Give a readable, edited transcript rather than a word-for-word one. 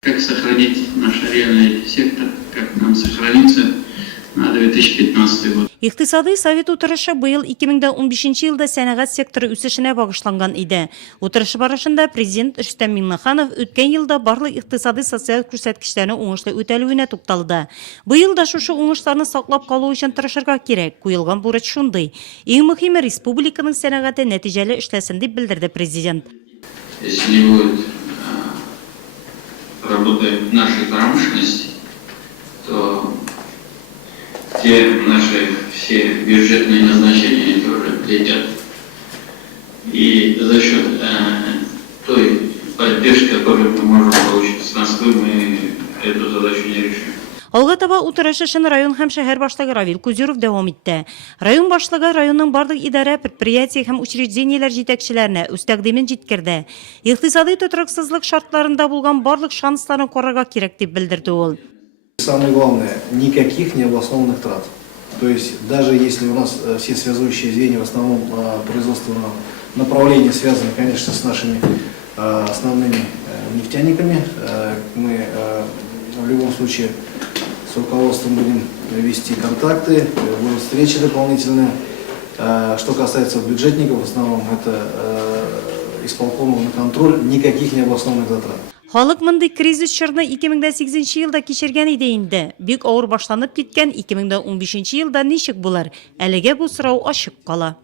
Как сохранить наш реальный сектор, как нам сохраниться на 2015 год. Иктисади совет утырышы быйыл 2015 елда сәнәгать секторы үсешенә багышланган иде. Утырышы барышында президент Рөстәм Миңнеханов үткән елда барлык иктисади социаль күрсәткечләрне уңышлы үтәлүенә тукталды. Быйыл да шушы уңышларны саклап калу өчен тырышырга кирәк. Куелган бурыч шундый. Иң мөһиме республиканың сәнәгате нәтиҗәле эшләсен дип белдерде президент. Если не будет работы нашей промышленности, то те наши все бюджетные назначения тоже летят. И за счет той поддержки, которую мы можем получить с Москвы, мы эту задачу не решим. Алга таба утырыш эшен район һәм шәһәр башлыгы Равил Кузиров дәвам итте. Район башлыгы районның барлык идарә, предприятие һәм учрежденияләр җитәкчеләренә үз тәкъдимен җиткерде. Икътисади тотрыксызлык шартларында булган барлык шансларны карарга кирәк дип белдерде ул. Самое главное, никаких необоснованных трат. То есть даже если у нас все связующие звенья в основном производственного направления связаны, конечно, с нашими основными нефтяниками, мы в любом случае с руководством будем вести контакты, будут встречи дополнительные. Что касается бюджетников, в основном это исполкомов на контроль, никаких необоснованных затрат. Халык мондый кризис чорны 2008 елда кичергән иде инде. Бик авыр башланып киткән 2015 елда ничек булар? Әлегә бу сорау ачык кала.